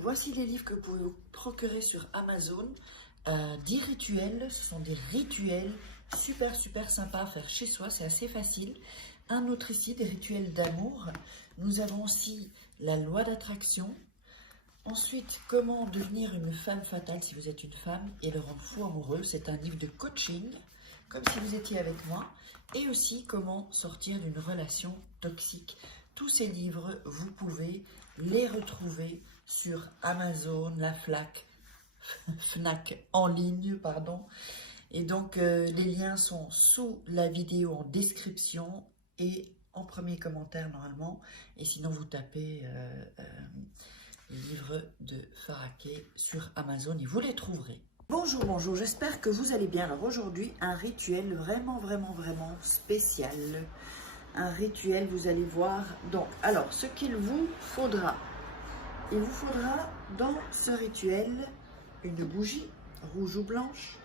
voici les livres que vous pouvez vous procurer sur Amazon. 10 rituels, ce sont des rituels super sympas à faire chez soi, c'est assez facile. Un autre ici, des rituels d'amour. Nous avons aussi la loi d'attraction. Ensuite, comment devenir une femme fatale si vous êtes une femme et le rendre fou amoureux. C'est un livre de coaching, comme si vous étiez avec moi. Et aussi, comment sortir d'une relation toxique. Tous ces livres, vous pouvez les retrouver sur Amazon, la Fnac en ligne, pardon. Et donc, les liens sont sous la vidéo en description et en premier commentaire normalement. Et sinon, vous tapez livres de Faraké sur Amazon et vous les trouverez. Bonjour, j'espère que vous allez bien. Alors aujourd'hui, un rituel vraiment spécial. Un rituel, vous allez voir. Donc, alors, ce qu'il vous faudra dans ce rituel une bougie rouge ou blanche.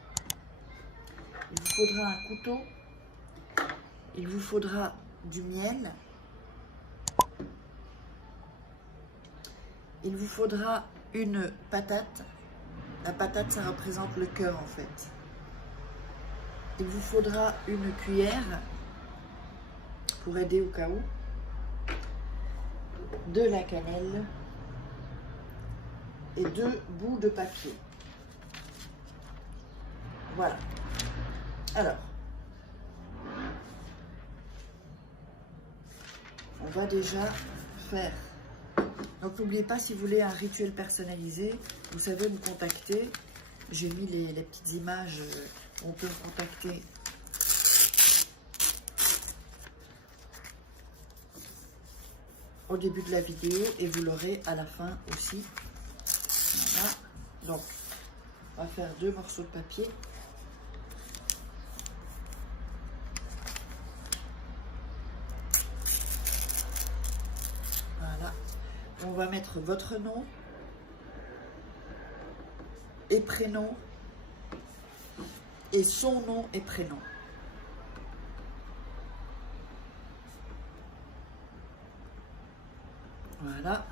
Il vous faudra un couteau. Il vous faudra du miel. Il vous faudra une patate. La patate, ça représente le cœur en fait. Il vous faudra une cuillère pour aider au cas où. De la cannelle et 2 bouts de papier. Voilà. Alors, on va déjà faire. Donc n'oubliez pas, si vous voulez un rituel personnalisé, vous savez me contacter. J'ai mis les petites images, on peut me contacter. Au début de la vidéo et vous l'aurez à la fin aussi. Voilà. Donc, on va faire 2 morceaux de papier. Voilà. On va mettre votre nom et prénom et son nom et prénom. Voilà.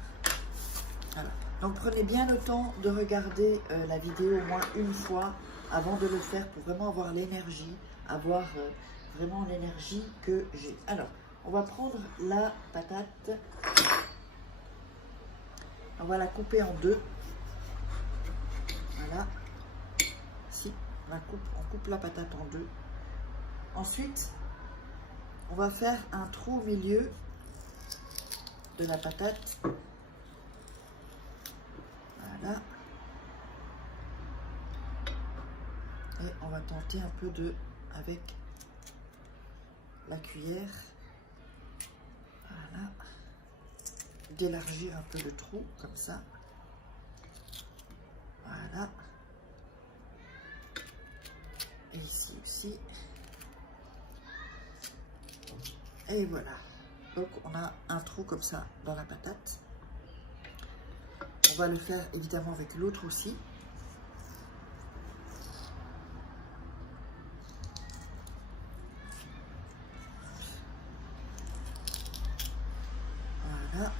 Donc prenez bien le temps de regarder la vidéo au moins une fois avant de le faire pour vraiment avoir l'énergie, avoir vraiment l'énergie que j'ai. Alors, on va prendre la patate. On va la couper en 2. Voilà. Ici, on coupe la patate en 2. Ensuite, on va faire un trou au milieu de la patate. Voilà. Et on va tenter un peu avec la cuillère, voilà, d'élargir un peu le trou, comme ça. Voilà. Et ici aussi. Et voilà. Donc on a un trou comme ça dans la patate. On va le faire évidemment avec l'autre aussi. Voilà.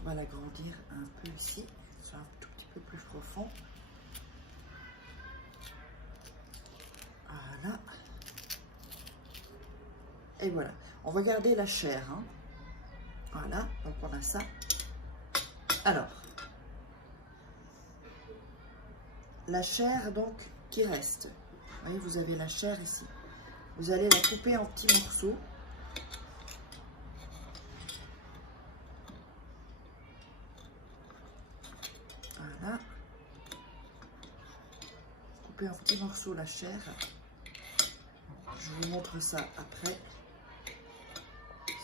On va l'agrandir un peu ici, soit un tout petit peu plus profond. Voilà. Et voilà. On va garder la chair, hein. Voilà, donc on a ça. Alors, la chair donc qui reste. Vous voyez, vous avez la chair ici. Vous allez la couper en petits morceaux. Voilà. Couper en petits morceaux la chair. Je vous montre ça après.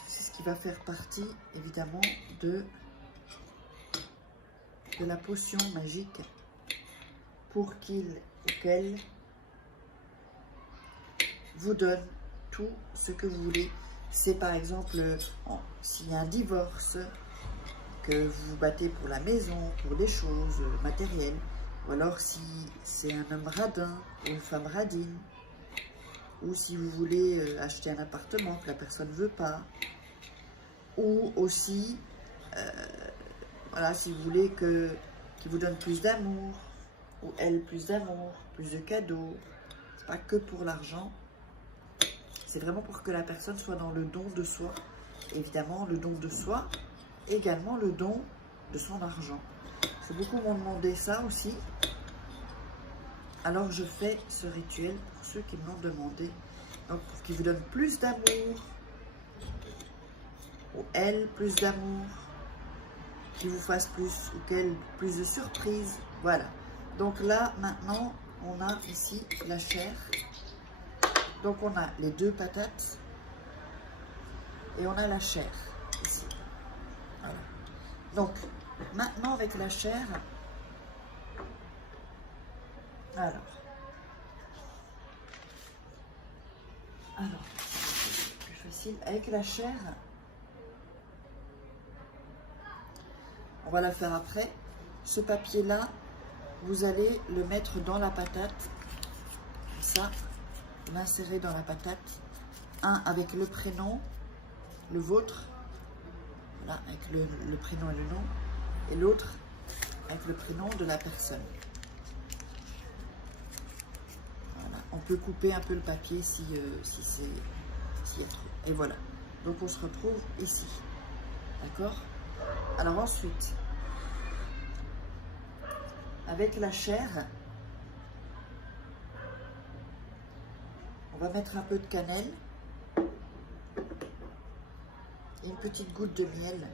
C'est ce qui va faire partie, évidemment, de la potion magique pour qu'il ou qu'elle vous donne tout ce que vous voulez. C'est par exemple, s'il y a un divorce, que vous vous battez pour la maison, pour des choses matérielles, ou alors si c'est un homme radin ou une femme radine, ou si vous voulez acheter un appartement que la personne ne veut pas, ou aussi Voilà, si vous voulez qu'il vous donne plus d'amour, ou elle plus d'amour, plus de cadeaux. C'est pas que pour l'argent. C'est vraiment pour que la personne soit dans le don de soi. Évidemment, le don de soi, également le don de son argent. Parce que beaucoup m'ont demandé ça aussi. Alors je fais ce rituel pour ceux qui m'ont demandé. Donc pour qu'il vous donne plus d'amour, ou elle plus d'amour, qu'il vous fasse plus, ou qu'elle plus de surprises. Voilà. Donc là, maintenant, on a ici la chair. Donc on a les 2 patates et on a la chair ici. Voilà. Donc maintenant avec la chair, alors, plus facile, avec la chair, on va la faire après. Ce papier là, vous allez le mettre dans la patate, comme ça. L'insérer dans la patate, un avec le prénom, le vôtre, voilà, avec le prénom et le nom, et l'autre avec le prénom de la personne. Voilà. On peut couper un peu le papier s'il y a trop. Et voilà. Donc on se retrouve ici. D'accord? Alors ensuite, avec la chair, on va mettre un peu de cannelle et une petite goutte de miel.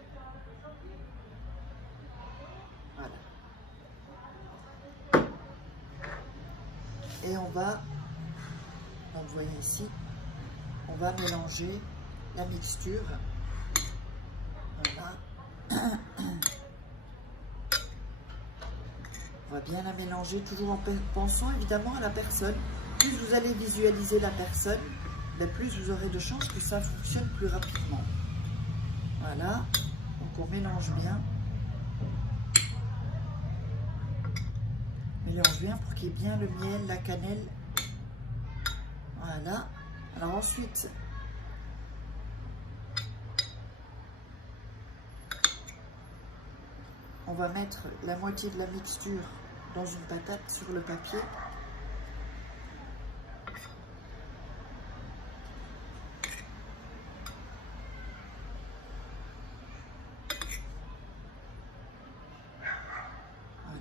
Voilà. Et on va, donc vous voyez ici, on va mélanger la mixture. Voilà. On va bien la mélanger, toujours en pensant évidemment à la personne. Plus vous allez visualiser la personne, plus vous aurez de chances que ça fonctionne plus rapidement. Voilà, donc on mélange bien. Mélange bien pour qu'il y ait bien le miel, la cannelle. Voilà. Alors ensuite, on va mettre la moitié de la mixture dans une patate sur le papier.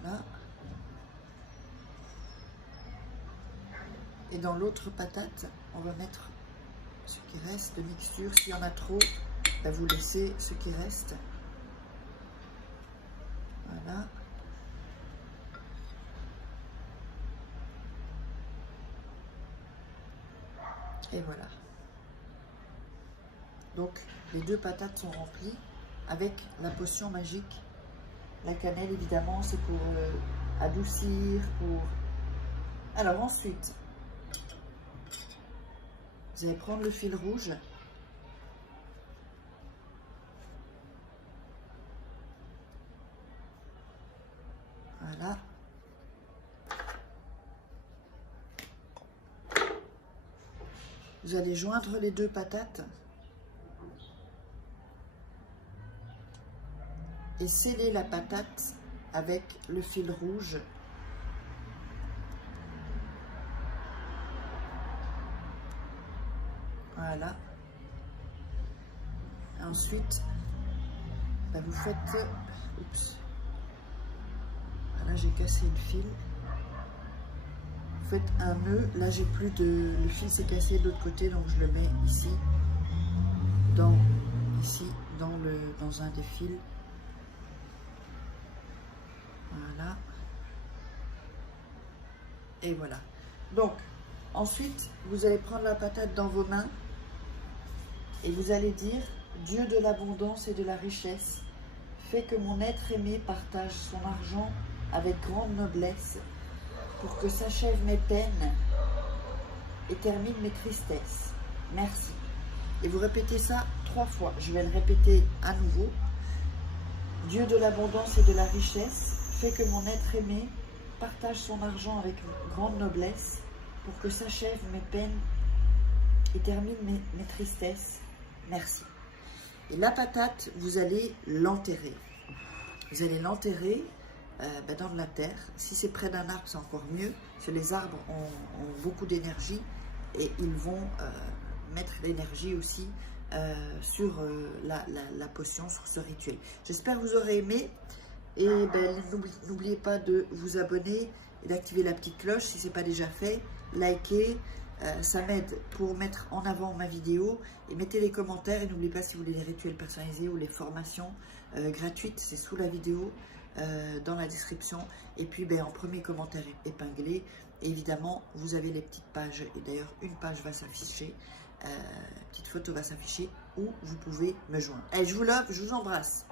Voilà. Et dans l'autre patate, on va mettre ce qui reste de mixture. S'il y en a trop, vous laissez ce qui reste. Voilà. Et voilà. Donc, les 2 patates sont remplies avec la potion magique. La cannelle, évidemment, c'est pour adoucir, pour... Alors, ensuite, vous allez prendre le fil rouge. Voilà. Vous allez joindre les 2 patates et sceller la patate avec le fil rouge. Voilà. Et ensuite, vous faites... Oups. Voilà, j'ai cassé le fil. Vous faites un nœud. Là, j'ai plus de... Le fil s'est cassé de l'autre côté, donc je le mets ici, dans un des fils. Voilà. Et voilà. Donc, ensuite, vous allez prendre la patate dans vos mains et vous allez dire: Dieu de l'abondance et de la richesse, fais que mon être aimé partage son argent avec grande noblesse, pour que s'achèvent mes peines et termine mes tristesses. Merci. Et vous répétez ça 3 fois. Je vais le répéter à nouveau. Dieu de l'abondance et de la richesse, fais que mon être aimé partage son argent avec grande noblesse, pour que s'achèvent mes peines et termine mes tristesses. Merci. Et la patate, vous allez l'enterrer. Vous allez l'enterrer dans de la terre. Si c'est près d'un arbre, c'est encore mieux. Parce que les arbres ont beaucoup d'énergie et ils vont mettre l'énergie aussi sur la potion, sur ce rituel. J'espère que vous aurez aimé. Et n'oubliez pas de vous abonner et d'activer la petite cloche si ce n'est pas déjà fait. Likez, ça m'aide pour mettre en avant ma vidéo. Et mettez les commentaires. Et n'oubliez pas, si vous voulez les rituels personnalisés ou les formations gratuites, c'est sous la vidéo, dans la description. Et puis en premier commentaire épinglé, évidemment, vous avez les petites pages. Et d'ailleurs, une page va s'afficher, petite photo va s'afficher où vous pouvez me joindre. Allez, je vous love, je vous embrasse.